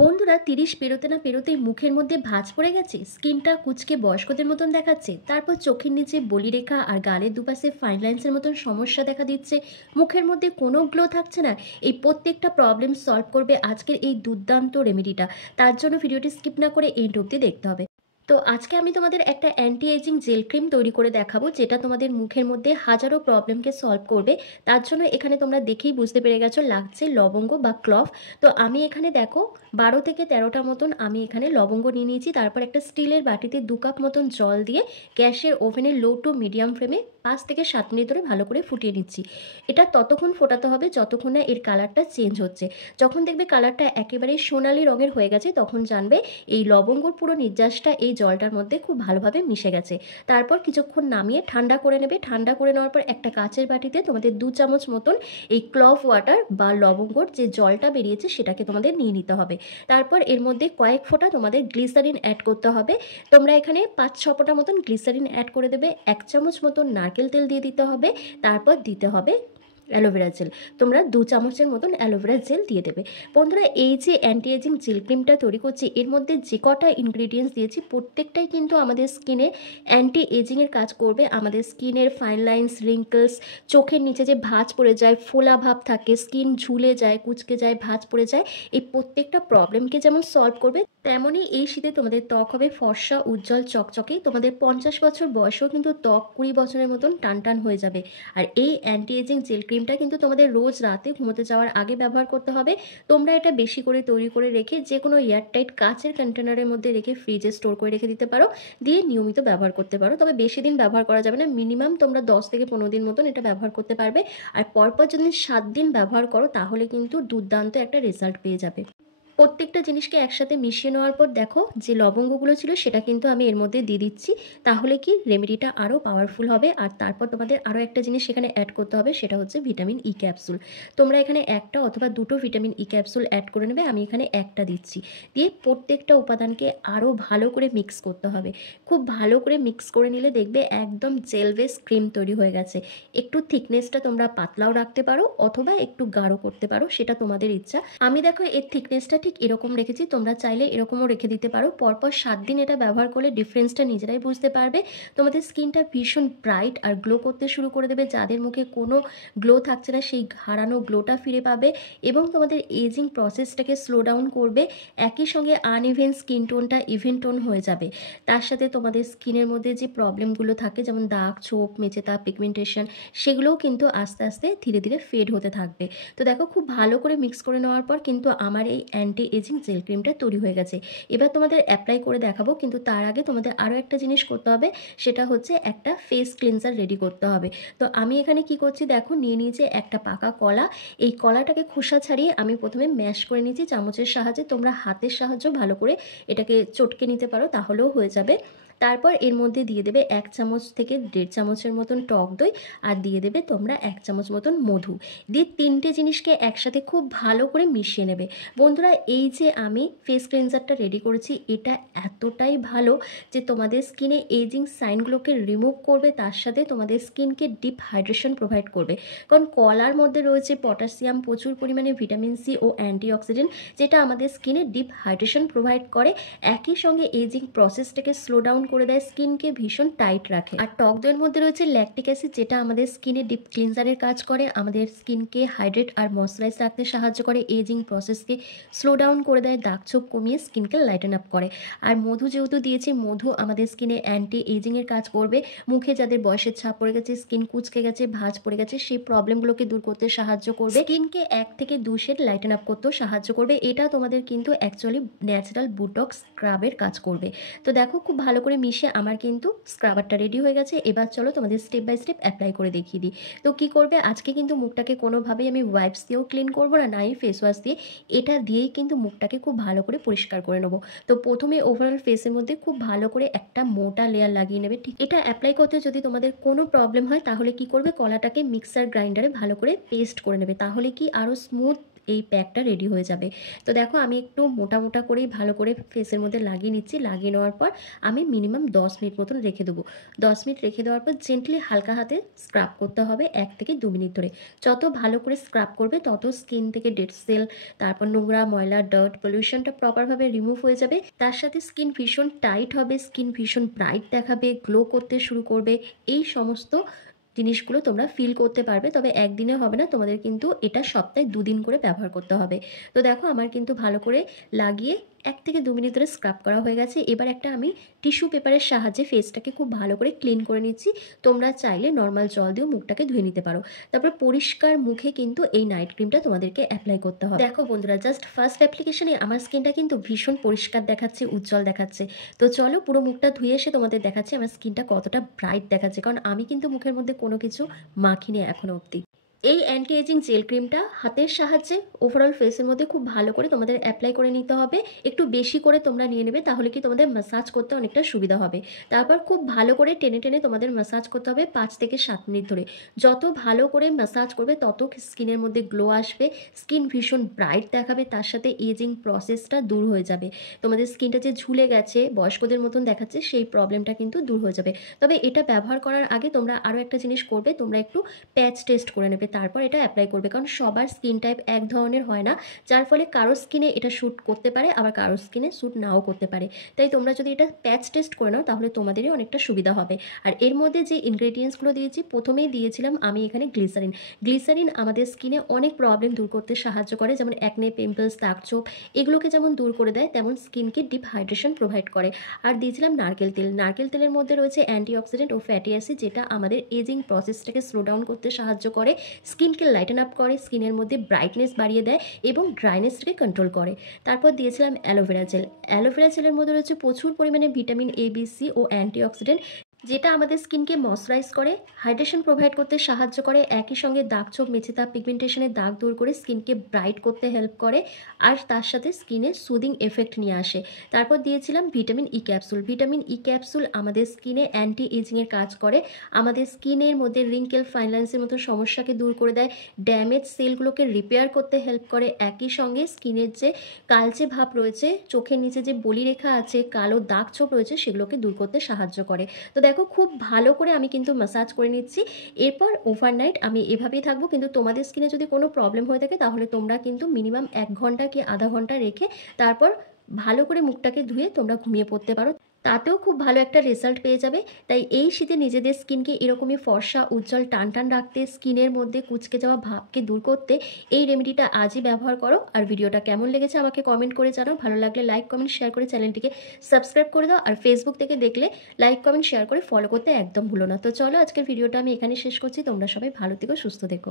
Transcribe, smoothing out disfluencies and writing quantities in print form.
বন্ধুরা 30 পেরোতে না পেরোতেই মুখের মধ্যে ভাঁজ পড়ে গেছে, স্কিনটা কুঁচকে বয়স্কদের মতন দেখাচ্ছে, তারপর চোখের নিচে বলিরেখা আর গালের দুপাশে ফাইন লাইন্সের মতন সমস্যা দেখা দিচ্ছে, মুখের মধ্যে কোনো গ্লো থাকছে না। এই প্রত্যেকটা প্রবলেম সলভ করবে আজকের এই দুর্দান্ত রেমেডিটা। তার জন্য ভিডিওটি স্কিপ না করে এন্ড অবধি দেখতে হবে। তো আজকে আমি তোমাদের একটা অ্যান্টি এজিং জেল ক্রিম তৈরি করে দেখাবো, যেটা তোমাদের মুখের মধ্যে হাজারো প্রবলেমকে সলভ করবে। তার জন্য এখানে তোমরা দেখেই বুঝতে পেরে গেছো লাগছে লবঙ্গ বা ক্লভ। তো আমি এখানে দেখো 12 থেকে 13টা মতন আমি এখানে লবঙ্গ নিয়ে নিয়েছি। তারপর একটা স্টিলের বাটিতে 2 কাপ মতন জল দিয়ে গ্যাসের ওভেনে লো টু মিডিয়াম ফ্লেমে 5 থেকে 7 মিনিট ধরে ভালো করে ফুটিয়ে নিচ্ছি। এটা ততক্ষণ ফোটাতে হবে যতক্ষণ না এর কালারটা চেঞ্জ হচ্ছে। যখন দেখবে কালারটা একেবারে সোনালি রঙের হয়ে গেছে, তখন জানবে এই লবঙ্গর পুরো নির্যাসটা এই জলটার মধ্যে খুব ভালোভাবে মিশে গেছে। তারপর কিছুক্ষণ নামিয়ে ঠান্ডা করে নেবে। ঠান্ডা করে নেওয়ার পর একটা কাচের বাটিতে তোমাদের 2 চামচ মতন এই ক্লভ ওয়াটার বা লবঙ্গর যে জলটা বেরিয়েছে সেটাকে তোমাদের নিয়ে নিতে হবে। তারপর এর মধ্যে কয়েক ফোঁটা তোমাদের গ্লিসারিন অ্যাড করতে হবে। তোমরা এখানে 5-6 ফোঁটা মতন গ্লিসারিন অ্যাড করে দেবে। 1 চামচ মতন নারকেল তেল দিয়ে দিতে হবে। তারপর দিতে হবে অ্যালোভেরা জেল। তোমরা 2 চামচের মতন অ্যালোভেরা জেল দিয়ে দেবে। বন্ধুরা, এই যে অ্যান্টি এজিং জেল ক্রিমটা তৈরি করছি, এর মধ্যে যে কটা ইনগ্রিডিয়েন্টস দিয়েছি প্রত্যেকটাই কিন্তু আমাদের স্কিনে অ্যান্টি এজিংয়ের কাজ করবে। আমাদের স্কিনের ফাইন লাইন্স, রিঙ্কলস, চোখের নিচে যে ভাঁজ পড়ে যায়, ফোলা ভাব থাকে, স্কিন ঝুলে যায়, কুঁচকে যায়, ভাঁজ পড়ে যায়, এই প্রত্যেকটা প্রবলেমকে যেমন সলভ করবে, তেমনই এই শীতে তোমাদের ত্বক হবে ফর্সা, উজ্জ্বল, চকচকে। তোমাদের 50 বছর বয়সেও কিন্তু ত্বক 20 বছরের মতন টান টান হয়ে যাবে। আর এই অ্যান্টি এজিং জেল ক্রিমটা কিন্তু তোমাদের রোজ রাতে ঘুমোতে যাওয়ার আগে ব্যবহার করতে হবে। তোমরা এটা বেশি করে তৈরি করে রেখে যে কোনো এয়ারটাইট কাচের কন্টেনারের মধ্যে রেখে ফ্রিজে স্টোর করে রেখে দিতে পারো, দিয়ে নিয়মিত ব্যবহার করতে পারো। তবে বেশি দিন ব্যবহার করা যাবে না, মিনিমাম তোমরা 10 থেকে 15 দিন মতন এটা ব্যবহার করতে পারবে। আর পরপর যদি 7 দিন ব্যবহার করো তাহলে কিন্তু দুর্দান্ত একটা রেজাল্ট পেয়ে যাবে। প্রত্যেকটা জিনিসকে একসাথে মিশিয়ে নেওয়ার পর দেখো যে লবঙ্গগুলো ছিল সেটা কিন্তু আমি এর মধ্যে দিয়ে দিচ্ছি। তাহলে কি রেমেডিটা আরও পাওয়ারফুল হবে। আর তারপর তোমাদের আরও একটা জিনিস সেখানে অ্যাড করতে হবে, সেটা হচ্ছে ভিটামিন ই ক্যাপসুল। তোমরা এখানে একটা অথবা দুটো ভিটামিন ই ক্যাপসুল অ্যাড করে নেবে। আমি এখানে একটা দিচ্ছি। দিয়ে প্রত্যেকটা উপাদানকে আরও ভালো করে মিক্স করতে হবে। খুব ভালো করে মিক্স করে নিলে দেখবে একদম জেল বেস ক্রিম তৈরি হয়ে গেছে। একটু থিকনেসটা তোমরা পাতলাও রাখতে পারো অথবা একটু গাঢ় করতে পারো, সেটা তোমাদের ইচ্ছা। আমি দেখো এর থিকনেসটা ঠিক এরকম রেখেছি, তোমরা চাইলে এরকমও রেখে দিতে পারো। পরপর 7 দিন এটা ব্যবহার করলে ডিফারেন্সটা নিজেরাই বুঝতে পারবে। তোমাদের স্কিনটা ভীষণ ব্রাইট আর গ্লো করতে শুরু করে দেবে। যাদের মুখে কোনো গ্লো থাকছে না সেই হারানো গ্লোটা ফিরে পাবে এবং তোমাদের এজিং প্রসেসটাকে স্লো ডাউন করবে। একই সঙ্গে আনইভেন স্কিন টোনটা ইভেন টোন হয়ে যাবে। তার সাথে তোমাদের স্কিনের মধ্যে যে প্রবলেমগুলো থাকে, যেমন দাগ, ছোপ, মেচেতা, পিগমেন্টেশন, সেগুলোও কিন্তু আস্তে আস্তে ধীরে ধীরে ফেড হতে থাকবে। তো দেখো খুব ভালো করে মিক্স করে নেওয়ার পর কিন্তু আমার এই অ্যান্টি এজিং জেল ক্রিমটা তৈরি হয়ে গেছে। এবার তোমাদের অ্যাপ্লাই করে দেখাবো, কিন্তু তার আগে তোমাদের আরও একটা জিনিস করতে হবে, সেটা হচ্ছে একটা ফেস ক্লিনজার রেডি করতে হবে। তো আমি এখানে কি করছি দেখো, নিয়ে নিয়েছি একটা পাকা কলা। এই কলাটাকে খোসা ছাড়িয়ে আমি প্রথমে ম্যাশ করে নিয়েছি চামচের সাহায্যে। তোমরা হাতের সাহায্যে ভালো করে এটাকে চটকে নিতে পারো, তাহলেও হয়ে যাবে। তারপর এর মধ্যে দিয়ে দেবে 1 চামচ থেকে 1.5 চামচের মতন টক দই, আর দিয়ে দেবে তোমরা 1 চামচ মতন মধু। দিয়ে 3টে জিনিসকে একসাথে খুব ভালো করে মিশিয়ে নেবে। বন্ধুরা, এই যে আমি ফেস ক্লিনজারটা রেডি করেছি, এটা এতটাই ভালো যে তোমাদের স্কিনে এজিং সাইনগুলোকে রিমুভ করবে, তার সাথে তোমাদের স্কিনকে ডিপ হাইড্রেশন প্রোভাইড করবে। কারণ কলার মধ্যে রয়েছে পটাশিয়াম, প্রচুর পরিমাণে ভিটামিন সি ও অ্যান্টিঅক্সিডেন্ট, যেটা আমাদের স্কিনে ডিপ হাইড্রেশন প্রোভাইড করে। একই সঙ্গে এজিং প্রসেসটাকে স্লো ডাউন করে দেয়, স্কিনকে ভীষণ টাইট রাখে। আর টক দইয়ের মধ্যে রয়েছে ল্যাকটিক অ্যাসিড, যেটা আমাদের স্কিনে ডিপ ক্লিনজারের কাজ করে, আমাদের স্কিনকে হাইড্রেট আর ময়শ্চারাইজ রাখতে সাহায্য করে, এজিং প্রসেসকে স্লো ডাউন করে দেয়, দাগ ছোপ কমিয়ে স্কিনকে লাইটেন আপ করে। আর মধু যেহেতু দিয়েছি, মধু আমাদের স্কিনে অ্যান্টি এজিংয়ের কাজ করবে। মুখে যাদের বয়সের ছাপ পড়ে গেছে, স্কিন কুঁচকে গেছে, ভাঁজ পড়ে গেছে, সেই প্রবলেমগুলোকে দূর করতে সাহায্য করবে। স্কিনকে 1 থেকে 2 শেড লাইটেন আপ করতেও সাহায্য করবে। এটা তোমাদের কিন্তু অ্যাকচুয়ালি ন্যাচারাল বুটক্স স্ক্রাবের কাজ করবে। তো দেখো খুব ভালো করে মিশে আমার কিন্তু স্ক্রাবারটা রেডি হয়ে গেছে। এবার চলো তোমাদের স্টেপ বাই স্টেপ অ্যাপ্লাই করে দেখিয়ে দিই। তো কি করবে, আজকে কিন্তু মুখটাকে কোনোভাবেই আমি ওয়াইপস দিয়েও ক্লিন করবো না, নাই ফেস ওয়াশ দিয়ে। এটা দিয়েই কিন্তু মুখটাকে খুব ভালো করে পরিষ্কার করে নেবো। তো প্রথমে ওভারঅল ফেসের মধ্যে খুব ভালো করে একটা মোটা লেয়ার লাগিয়ে নেবে। ঠিক এটা অ্যাপ্লাই করতে যদি তোমাদের কোনো প্রবলেম হয় তাহলে কি করবে, কলাটাকে মিক্সার গ্রাইন্ডারে ভালো করে পেস্ট করে নেবে। তাহলে কি আরও স্মুথ এই প্যাকটা রেডি হয়ে যাবে। তো দেখো আমি একটু মোটা মোটা করেই ভালো করে ফেসের মধ্যে লাগিয়ে নিচ্ছি। লাগিয়ে নেওয়ার পর আমি মিনিমাম 10 মিনিট মতন রেখে দেবো। 10 মিনিট রেখে দেওয়ার পর জেন্টলি হালকা হাতে স্ক্রাব করতে হবে 1 থেকে 2 মিনিট ধরে। যত ভালো করে স্ক্রাব করবে তত স্কিন থেকে ডেড সেল, তারপর নোংরা ময়লা ডার্ট পলিউশনটা প্রপারভাবে রিমুভ হয়ে যাবে। তার সাথে স্কিন ভীষণ টাইট হবে, স্কিন ভীষণ ব্রাইট দেখাবে, গ্লো করতে শুরু করবে। এই সমস্ত জিনিসগুলো তোমরা ফিল করতে পারবে। তবে একদিনে হবে না, তোমাদের কিন্তু এটা সপ্তাহে 2 দিন করে ব্যবহার করতে হবে। তো দেখো আমার কিন্তু ভালো করে লাগিয়ে 1 থেকে 2 মিনিট ধরে স্ক্রাব করা হয়ে গেছে। এবার একটা আমি টিস্যু পেপারের সাহায্যে ফেসটাকে খুব ভালো করে ক্লিন করে নিচ্ছি। তোমরা চাইলে নর্মাল জল দিয়েও মুখটাকে ধুয়ে নিতে পারো। তারপর পরিষ্কার মুখে কিন্তু এই নাইট ক্রিমটা তোমাদেরকে অ্যাপ্লাই করতে হবে। দেখো বন্ধুরা, জাস্ট ফার্স্ট অ্যাপ্লিকেশনে আমার স্কিনটা কিন্তু ভীষণ পরিষ্কার দেখাচ্ছে, উজ্জ্বল দেখাচ্ছে। তো চলো পুরো মুখটা ধুয়ে এসে তোমাদের দেখাচ্ছি আমার স্কিনটা কতটা ব্রাইট দেখাচ্ছে, কারণ আমি কিন্তু মুখের মধ্যে কোনো কিছু মাখিনি এখনো অবধি। এই অ্যান্টি এজিং জেল ক্রিমটা হাতের সাহায্যে ওভারঅল ফেসের মধ্যে খুব ভালো করে তোমাদের অ্যাপ্লাই করে নিতে হবে। একটু বেশি করে তোমরা নিয়ে নেবে, তাহলে কি তোমাদের ম্যাসাজ করতে অনেকটা সুবিধা হবে। তারপর খুব ভালো করে টেনে টেনে তোমাদের ম্যাসাজ করতে হবে 5 থেকে 7 মিনিট ধরে। যত ভালো করে ম্যাসাজ করবে তত স্কিনের মধ্যে গ্লো আসবে, স্কিন ভীষণ ব্রাইট দেখাবে, তার সাথে এজিং প্রসেসটা দূর হয়ে যাবে। তোমাদের স্কিনটা যে ঝুলে গেছে বয়স্কদের মতন দেখাচ্ছে সেই প্রবলেমটা কিন্তু দূর হয়ে যাবে। তবে এটা ব্যবহার করার আগে তোমরা আরও একটা জিনিস করবে, তোমরা একটু প্যাচ টেস্ট করে নেবে, তারপর এটা অ্যাপ্লাই করবে। কারণ সবার স্কিন টাইপ এক ধরনের হয় না, যার ফলে কারো স্কিনে এটা শ্যুট করতে পারে, আবার কারো স্কিনে শ্যুট নাও করতে পারে। তাই তোমরা যদি এটা প্যাচ টেস্ট করে নাও তাহলে তোমাদেরই অনেকটা সুবিধা হবে। আর এর মধ্যে যে ইনগ্রেডিয়েন্টসগুলো দিয়েছি, প্রথমেই দিয়েছিলাম আমি এখানে গ্লিসারিন। গ্লিসারিন আমাদের স্কিনে অনেক প্রবলেম দূর করতে সাহায্য করে, যেমন অ্যাকনে, পিম্পলস, দাগছোপ, এগুলোকে যেমন দূর করে দেয় তেমন স্কিনকে ডিপ হাইড্রেশন প্রোভাইড করে। আর দিয়েছিলাম নারকেল তেল। নারকেল তেলের মধ্যে রয়েছে অ্যান্টিঅক্সিডেন্ট ও ফ্যাটি অ্যাসিড, যেটা আমাদের এজিং প্রসেসটাকে স্লো ডাউন করতে সাহায্য করে, স্কিনকে লাইটেন আপ করে, স্কিনের মধ্যে ব্রাইটনেস বাড়িয়ে দেয় এবং ড্রাইনেসকে কন্ট্রোল করে। তারপর দিয়েছিলাম অ্যালোভেরা জেল। অ্যালোভেরা জেলের মধ্যে রয়েছে প্রচুর পরিমাণে ভিটামিন এ, বি, সি ও অ্যান্টিঅক্সিডেন্ট, যেটা আমাদের স্কিনকে ময়শ্চারাইজ করে, হাইড্রেশন প্রোভাইড করতে সাহায্য করে, একই সঙ্গে দাগছোপ, মেচেদাগ, পিগমেন্টেশনের দাগ দূর করে স্কিনকে ব্রাইট করতে হেল্প করে, আর তার সাথে স্কিনে সুদিং এফেক্ট নিয়ে আসে। তারপর দিয়েছিলাম vitamin E capsule. Vitamin E capsule আমাদের স্কিনে অ্যান্টি এজিংয়ের কাজ করে, আমাদের স্কিনের মধ্যে রিঙ্কেল, ফাইন লাইন্সের মতো সমস্যাকে দূর করে দেয়, ড্যামেজ সেলগুলোকে রিপেয়ার করতে হেল্প করে, একই সঙ্গে স্কিনের যে কালচে ভাব রয়েছে, চোখের নিচে যে বলিরেখা আছে, কালো দাগ ছোপ রয়েছে, সেগুলোকে দূর করতে সাহায্য করে। তো দেখো খুব ভালো করে আমি কিন্তু ম্যাসাজ করে নিচ্ছি। এরপর ওভারনাইট আমি এভাবেই থাকবো, কিন্তু তোমাদের স্কিনে যদি কোনো প্রবলেম হয়ে থাকে তাহলে তোমরা কিন্তু মিনিমাম 1 ঘন্টা কি আধা ঘন্টা রেখে তারপর ভালো করে মুখটাকে ধুয়ে তোমরা ঘুমিয়ে পড়তে পারো, তাতেও খুব ভালো একটা রেজাল্ট পেয়ে যাবে। তাই এই শীতে নিজেদের স্কিনকে এরকমই ফর্সা, উজ্জ্বল, টান টান রাখতে, স্কিনের মধ্যে কুঁচকে যাওয়া ভাবকে দূর করতে এই রেমেডিটা আজই ব্যবহার করো। আর ভিডিওটা কেমন লেগেছে আমাকে কমেন্ট করে জানাও। ভালো লাগলে লাইক, কমেন্ট, শেয়ার করে চ্যানেলটিকে সাবস্ক্রাইব করে দাও। আর ফেসবুক থেকে দেখলে লাইক, কমেন্ট, শেয়ার করে ফলো করতে একদম ভুলো না। তো চলো আজকের ভিডিওটা আমি এখানে শেষ করছি। তোমরা সবাই ভালো থেকো, সুস্থ থেকো।